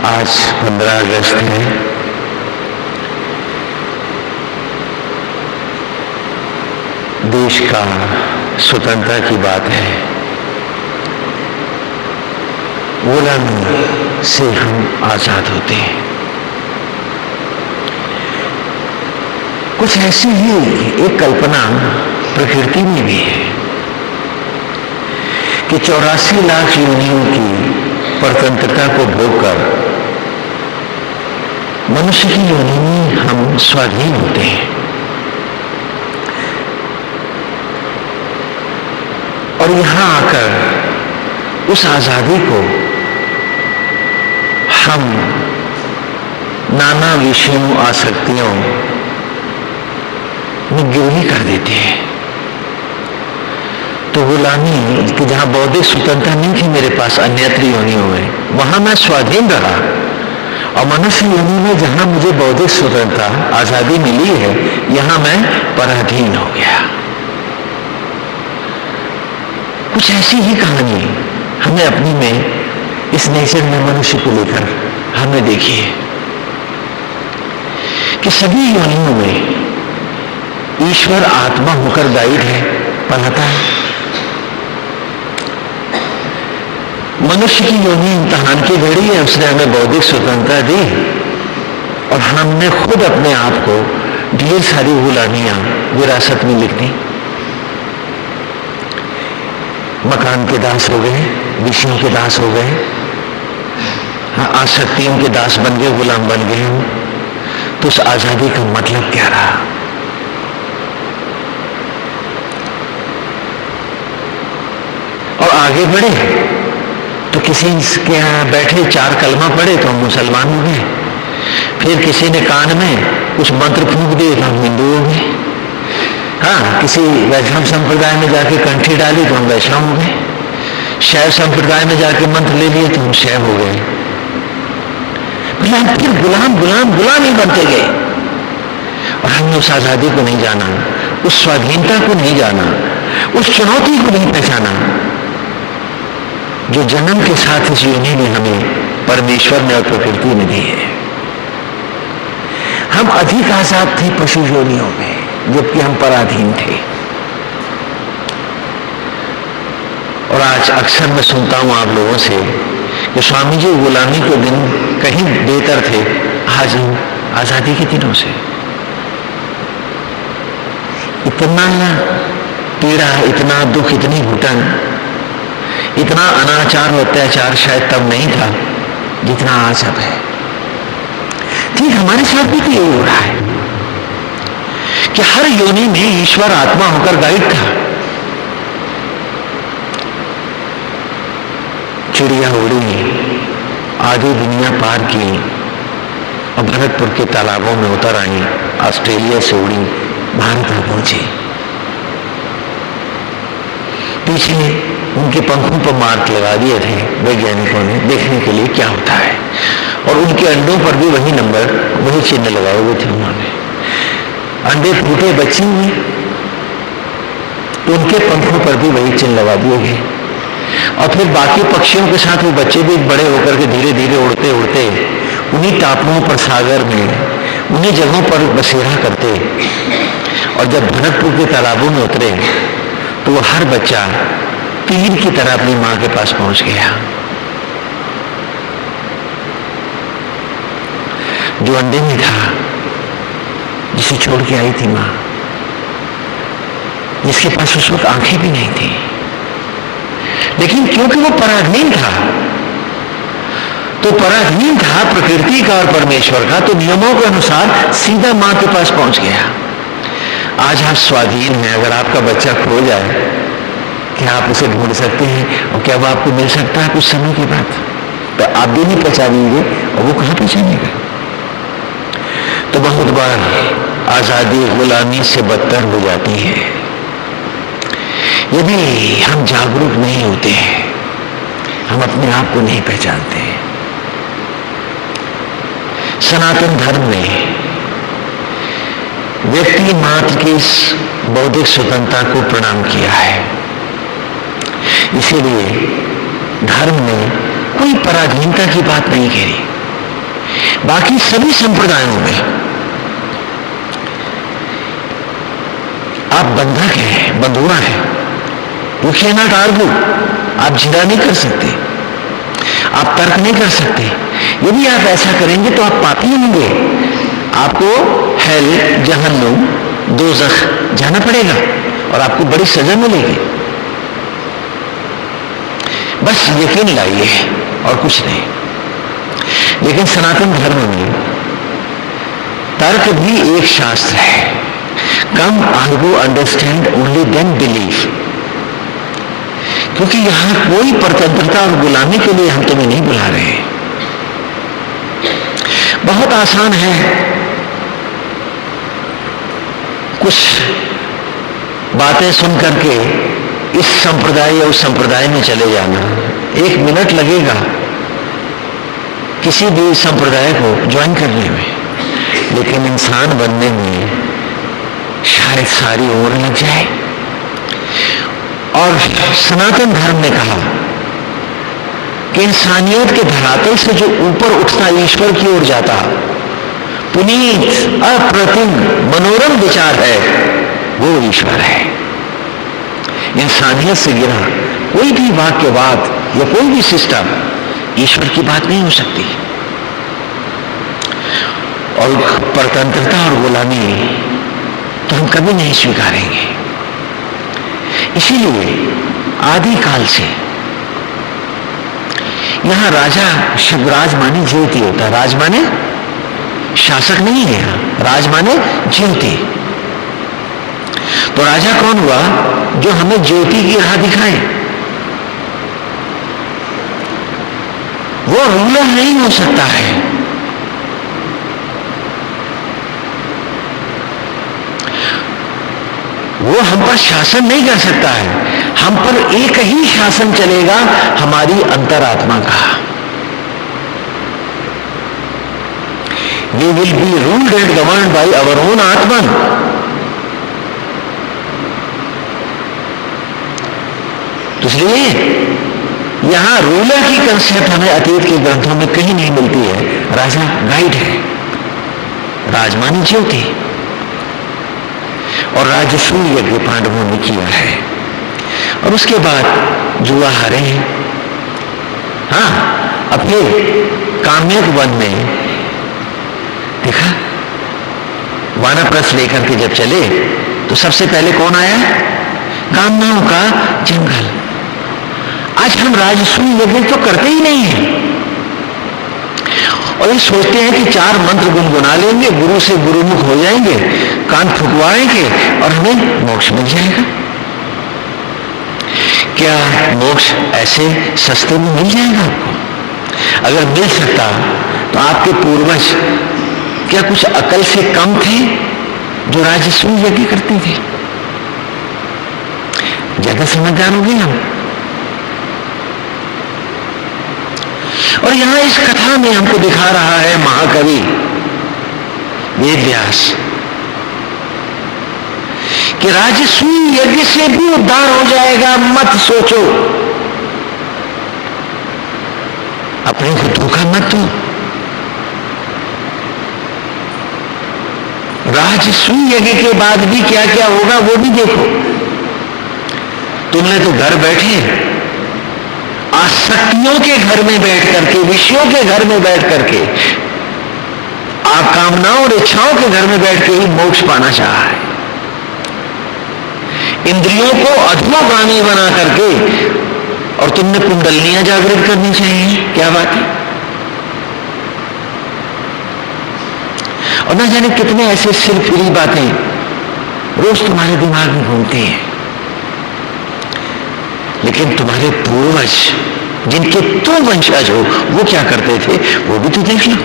आज 15 अगस्त है। देश का स्वतंत्रता की बात है। गुलामी से हम आजाद होते हैं। कुछ ऐसी ही एक कल्पना प्रकृति में भी है कि 84 लाख योनियों की परतंत्रता को भोगकर मनुष्य की योनि में हम स्वाधीन होते हैं और यहां आकर उस आजादी को हम नाना विषयों आसक्तियों में गिरवी कर देते हैं। तो गुलामी कि जहां बौद्धिक स्वतंत्रता नहीं थी मेरे पास अन्यत्र योनियों में, वहां मैं स्वाधीन रहा, और मनुष्य योनि में जहां मुझे बौद्धिक स्वतंत्रता आजादी मिली है, यहां मैं पराधीन हो गया। कुछ ऐसी ही कहानी हमें अपनी में इस नेचर में मनुष्य को लेकर हमें देखी है कि सभी योनियों में ईश्वर आत्मा होकर गाइड है, पढ़ाता है। मनुष्य की योनि इम्तहान की घड़ी है, उसने हमें बौद्धिक स्वतंत्रता दी और हमने खुद अपने आप को ढेर सारी गुलामियां विरासत में लिख दी। मकान के दास हो गए, विषयों के दास हो गए, आसक्तियों के दास बन गए, गुलाम बन गए हम। तो उस आजादी का मतलब क्या रहा? और आगे बढ़े तो किसी के यहाँ बैठे 4 कलमा पढ़े तो हम मुसलमान हो गए, फिर किसी ने कान में कुछ मंत्र फूंक दिए तो हम हिंदू हो गए। हाँ, किसी वैष्णव संप्रदाय में जाके कंठी डाली तो हम वैष्णव हो गए, शैव संप्रदाय में जाके मंत्र ले लिए तो हम शैव हो गए। हम फिर गुलाम ही बनते गए और हमने उस आजादी को नहीं जाना, उस स्वाधीनता को नहीं जाना, उस चुनौती को नहीं पहचाना जो जन्म के साथ इस योनि ने हमें परमेश्वर ने और प्रकृति ने दी है। हम अधिक आजाद थे पशु योनियों में, जबकि हम पराधीन थे। और आज अक्सर मैं सुनता हूं आप लोगों से कि स्वामी जी गुलामी के दिन कहीं बेहतर थे, आज हम आजादी के दिनों से इतना पीड़ा, इतना दुख, इतनी घुटन, इतना अनाचार और अत्याचार शायद तब नहीं था जितना आज अब है। ठीक हमारे साथ भी तो यही हो रहा है कि हर योनि में ईश्वर आत्मा होकर गाइड था। चिड़िया उड़ी, आधी दुनिया पार की और भरतपुर के तालाबों में उतर आई, ऑस्ट्रेलिया से उड़ी, भारत में पहुंची। पीछे उनके पंखों पर मार्क लगा दिए थे वैज्ञानिकों ने, देखने के लिए क्या होता है, और उनके अंडों पर भी वही नंबर, वही चिन्ह लगाए हुए थे उन्होंने। अंडे फूटे, बच्चे हुए तो उनके पंखों पर भी वही चिन्ह लगा दिए गए। और फिर बाकी पक्षियों के साथ वो बच्चे भी बड़े होकर के धीरे धीरे उड़ते उड़ते उन्हीं टापुओं पर, सागर में, उन्हीं जगहों पर बसेरा करते। और जब भरतपुर के तालाबों में उतरे तो वो हर बच्चा तीर की तरह अपनी मां के पास पहुंच गया। जो अंडे में था, जिसे छोड़ के आई थी मां, जिसके पास उस वक्त आंखें भी नहीं थी, लेकिन क्योंकि वो पराधीन था, तो पराधीन था प्रकृति का और परमेश्वर का, तो नियमों के अनुसार सीधा मां के पास पहुंच गया। आज आप स्वाधीन हैं। अगर आपका बच्चा खो जाए, क्या आप उसे ढूंढ सकते हैं? और क्या वो आपको मिल सकता है कुछ समय के बाद? तो आप भी नहीं पहचानेंगे और वो कहां पहचानेगा? तो बहुत बार आजादी गुलामी से बदतर हो जाती है यदि हम जागरूक नहीं होते हैं, हम अपने आप को नहीं पहचानते हैं। सनातन धर्म में व्यक्ति मात्र की इस बौद्धिक स्वतंत्रता को प्रणाम किया है। इसीलिए धर्म ने कोई पराधीनता की बात नहीं कही। बाकी सभी संप्रदायों में आप बंधक हैं, बंधुआ हैं। यू कैन नॉट आर्ग्यू, आप झगड़ा नहीं कर सकते, आप तर्क नहीं कर सकते। यदि आप ऐसा करेंगे तो आप पापी होंगे, आपको हेल, जहन्नुम, दोज़ख जाना पड़ेगा और आपको बड़ी सजा मिलेगी। बस यकीन लाइए और कुछ नहीं। लेकिन सनातन धर्म में तर्क भी एक शास्त्र है। Come argue, understand, only then believe. क्योंकि यहां कोई परतंत्रता और गुलामी के लिए हम तुम्हें नहीं बुला रहे। बहुत आसान है कुछ बातें सुन करके इस संप्रदाय या उस संप्रदाय में चले जाना। 1 मिनट लगेगा किसी भी संप्रदाय को ज्वाइन करने में, लेकिन इंसान बनने में शायद सारी उम्र लग जाए। और सनातन धर्म ने कहा कि इंसानियत के धरातल से जो ऊपर उठता ईश्वर की ओर जाता, पुनीत, अप्रतिम, मनोरम विचार है, वो ईश्वर है। इंसानियत से गिरा कोई भी वाक्यवाद या कोई भी सिस्टम ईश्वर की बात नहीं हो सकती। और परतंत्रता और गुलामी तो हम कभी नहीं स्वीकारेंगे। इसीलिए आदिकाल से यहां राजा शिवराज माने ज्योति होता है। राज माने शासक नहीं है, राज माने ज्योति। तो राजा कौन हुआ? जो हमें ज्योति की राह दिखाए। वो रूलर नहीं हो सकता है। वो हम पर शासन नहीं कर सकता है। हम पर एक ही शासन चलेगा, हमारी अंतरात्मा का। We will be ruled and governed by our own Atman. तो इसलिए यहां रूलर की कंसेप्ट हमें अतीत के ग्रंथों में कहीं नहीं मिलती है। राजा गाइड है, राजमानी ज्योति। और राजसूय यज्ञ पांडवों ने किया है और उसके बाद जुआ हारे हैं। हाँ, अब फिर काम्यक वन में देखा, वानप्रस्थ लेकर के जब चले तो सबसे पहले कौन आया? कामनाओं का जंगल। आज हम राजसूय यज्ञ तो करते ही नहीं है और ये सोचते हैं कि 4 मंत्र गुनगुना लेंगे, गुरु से गुरुमुख हो जाएंगे, कान फुकवाएंगे और हमें मोक्ष मिल जाएगा। क्या मोक्ष ऐसे सस्ते में मिल जाएगा आपको? अगर मिल सकता तो आपके पूर्वज क्या कुछ अकल से कम थे जो राजसूय यज्ञ करते थे? ज्यादा समझदार हो गए हम। और यहां इस कथा में हमको दिखा रहा है महाकवि वेद व्यास कि राजसूय यज्ञ से भी उद्धार हो जाएगा। मत सोचो, अपने को धोखा मत दो। राजसूय यज्ञ के बाद भी क्या क्या होगा वो भी देखो। तुमने तो घर बैठे आसक्तियों के घर में बैठ करके, विषयों के घर में बैठ करके, आप कामनाओं और इच्छाओं के घर में बैठ के ही मोक्ष पाना चाहा है। इंद्रियों को अधोगामी बना करके और तुमने कुंडलियां जागृत करनी चाहिए। क्या बात है? और ना जाने कितने ऐसे सिरफिरी बातें रोज तुम्हारे दिमाग में घूमती हैं। लेकिन तुम्हारे पूर्वज जिनके तुम वंशज हो वो क्या करते थे वो भी तो देख लो।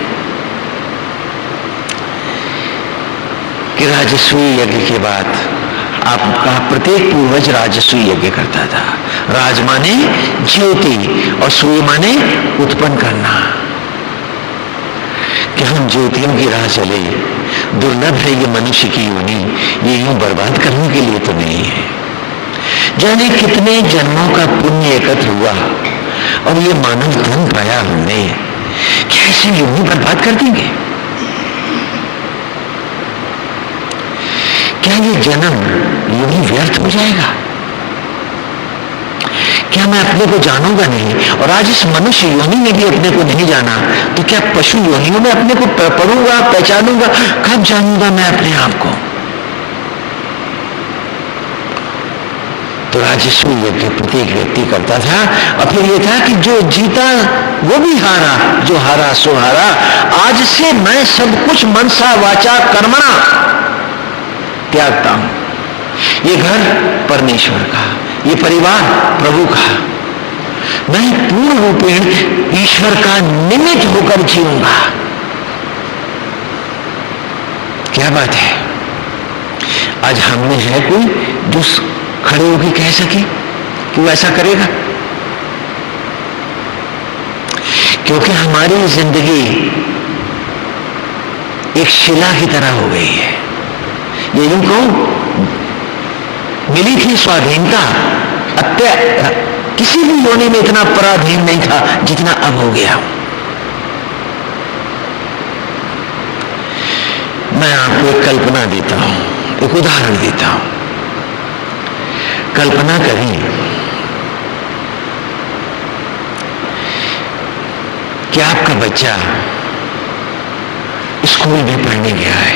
कि राजसूय यज्ञ के बाद आपका प्रत्येक पूर्वज राजसूय यज्ञ करता था। राज माने ज्योति और सूय माने उत्पन्न करना। कि हम ज्योतियों की राह चले, दुर्लभ है ये मनुष्य की योनि, ये यूं बर्बाद करने के लिए तो नहीं है। जाने कितने जन्मों का पुण्य एकत्र हुआ और ये मानव धन पाया हमने। कैसे उसे यूं ही बर्बाद कर देंगे। क्या ये जन्म यूं ही व्यर्थ हो जाएगा? क्या मैं अपने को जानूंगा नहीं? और आज इस मनुष्य योनि में भी अपने को नहीं जाना, तो क्या पशु योनियों में अपने को पढ़ूंगा, पहचानूंगा? कब जानूंगा मैं अपने आप को? तो राजस्व यज्ञ प्रत्येक व्यक्ति करता था। और फिर यह था कि जो जीता वो भी हारा, जो हारा सो हारा। आज से मैं सब कुछ मनसा वाचा कर्मणा त्यागता हूं। ये घर परमेश्वर का, ये परिवार प्रभु का, मैं पूर्ण रूपेण ईश्वर का निमित्त होकर जीऊंगा। क्या बात है! आज हम में है कोई जो खड़े होकर कह सके कि वो ऐसा करेगा? क्योंकि हमारी जिंदगी एक शिला की तरह हो गई है। ये यूं कहूं, मिली थी स्वाधीनता, किसी भी योनि में इतना पराधीन नहीं था जितना अब हो गया। मैं आपको एक कल्पना देता हूं, एक उदाहरण देता हूं। कल्पना करें कि आपका बच्चा स्कूल में पढ़ने गया है,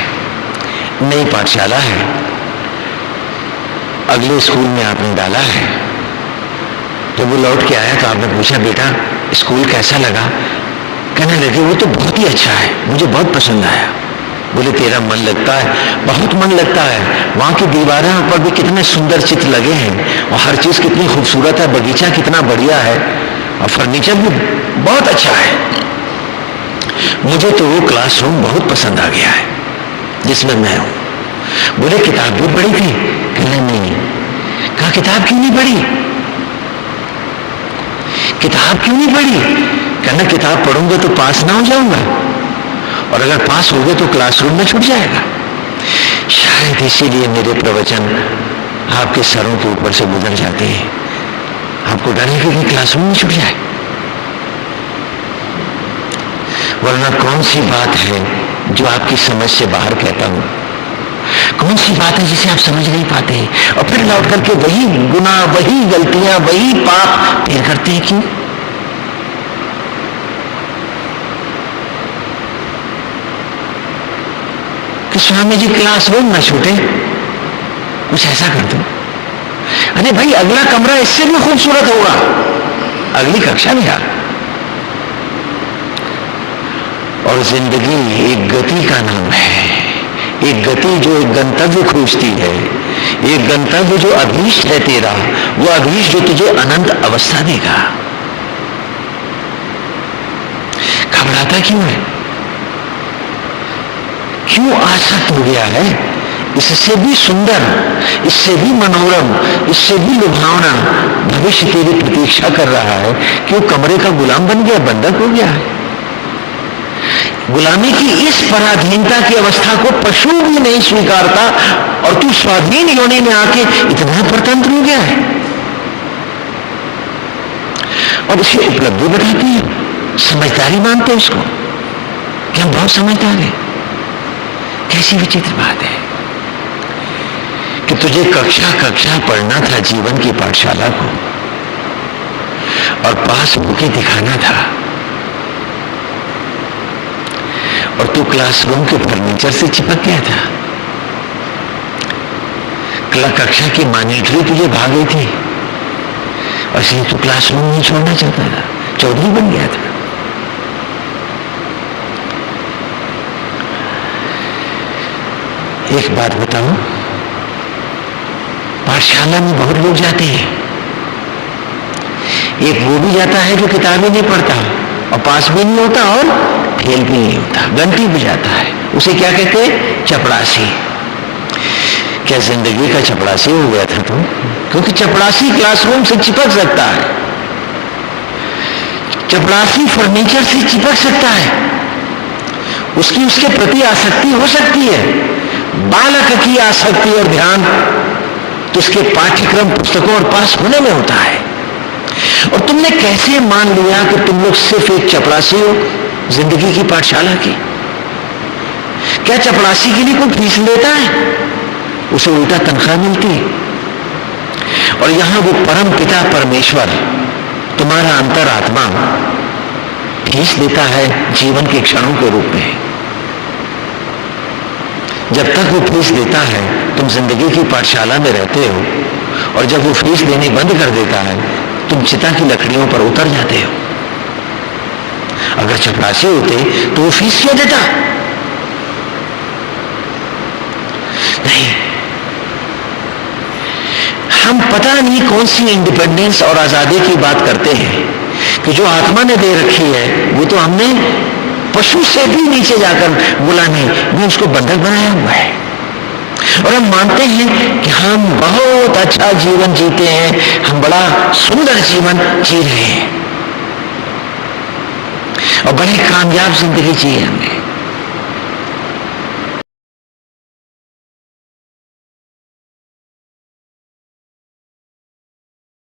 नई पाठशाला है, अगले स्कूल में आपने डाला है। जब वो लौट के आया तो आपने पूछा, बेटा स्कूल कैसा लगा? कहने लगे, वो तो बहुत ही अच्छा है, मुझे बहुत पसंद आया। बोले, तेरा मन लगता है? बहुत मन लगता है। वहां की दीवारों पर भी कितने सुंदर चित्र लगे हैं और हर चीज कितनी खूबसूरत है, बगीचा कितना बढ़िया है और फर्नीचर भी बहुत अच्छा है। मुझे तो वो क्लासरूम बहुत पसंद आ गया है जिसमें मैं हूं। बोले, किताब भी पढ़ी थी? कहने नहीं। कहा, किताब क्यों नहीं पढ़ी? किताब क्यों नहीं पढ़ी? कहना, किताब पढ़ूंगा तो पास ना हो जाऊंगा, और अगर पास हो गए तो क्लासरूम में छूट जाएगा। शायद इसीलिए मेरे प्रवचन आपके सरों के ऊपर से गुजर जाते हैं। आपको डर है कि क्लासरूम में छूट जाए, वरना कौन सी बात है जो आपकी समझ से बाहर कहता हूं? कौन सी बात है जिसे आप समझ नहीं पाते हैं और फिर लौट करके वही गुनाह, वही गलतियां, वही पाप फिर करते हैं? क्यों? कि स्वामी जी क्लासरूम न छूटे, कुछ ऐसा कर दो। अरे भाई, अगला कमरा इससे भी खूबसूरत होगा, अगली कक्षा में आ। और जिंदगी एक गति का नाम है, एक गति जो एक गंतव्य खोजती है, एक गंतव्य जो अभीष्ट है तेरा, वो अभीष्ट जो तुझे अनंत अवस्था देगा। घबराता क्यों है? क्यों आसक्त हो गया है? इससे भी सुंदर, इससे भी मनोरम, इससे भी लुभावना भविष्य तेरी प्रतीक्षा कर रहा है। क्यों कमरे का गुलाम बन गया, बंधक हो गया है? गुलामी की इस पराधीनता की अवस्था को पशु भी नहीं स्वीकारता और तू स्वाधीन योनि में आके इतना परतंत्र हो गया है। और इसे उपलब्धि बताती है, समझदारी मानते इसको कि हम बहुत समझदार हैं। कैसी विचित्र बात है कि तुझे कक्षा कक्षा पढ़ना था जीवन की पाठशाला को और पास होके दिखाना था, और तू क्लासरूम के फर्नीचर से चिपक गया था। कक्षा की मॉनिटरी तुझे भाग गई थी और इसलिए तू क्लासरूम नहीं छोड़ना चाहता था, चौधरी बन गया था। एक बात बताऊं, पाठशाला में बहुत लोग जाते हैं। एक वो भी जाता है जो किताबें नहीं पढ़ता और पास भी नहीं होता और फेल भी नहीं होता, घंटी बजाता है। उसे क्या कहते हैं? चपड़ासी। क्या जिंदगी का चपड़ासी हो गया था तुम? क्योंकि चपड़ासी क्लासरूम से चिपक सकता है, चपड़ासी फर्नीचर से चिपक सकता है, उसकी उसके प्रति आसक्ति हो सकती है। बालक की आसक्ति और ध्यान तो उसके पाठ्यक्रम पुस्तकों और पास होने में होता है। और तुमने कैसे मान लिया कि तुम लोग सिर्फ एक चपड़ासी हो? जिंदगी की पाठशाला की? क्या चपरासी के लिए कोई फीस लेता है? उसे उल्टा तनख्वाह मिलती है। और यहां वो परम पिता परमेश्वर, तुम्हारा अंतरात्मा, फीस लेता है जीवन के क्षणों के रूप में। जब तक वो फीस देता है तुम जिंदगी की पाठशाला में रहते हो, और जब वो फीस देने बंद कर देता है तुम चिता की लकड़ियों पर उतर जाते हो। अगर चपरासी होते तो वो फीस क्यों देता? नहीं, हम पता नहीं कौन सी इंडिपेंडेंस और आजादी की बात करते हैं कि जो आत्मा ने दे रखी है वो तो हमने पशु से भी नीचे जाकर गुलामी में उसको बंधक बनाया हुआ है। और हम मानते हैं कि हम बहुत अच्छा जीवन जीते हैं, हम बड़ा सुंदर जीवन जी रहे हैं और बड़ी कामयाब जिंदगी जी हमने।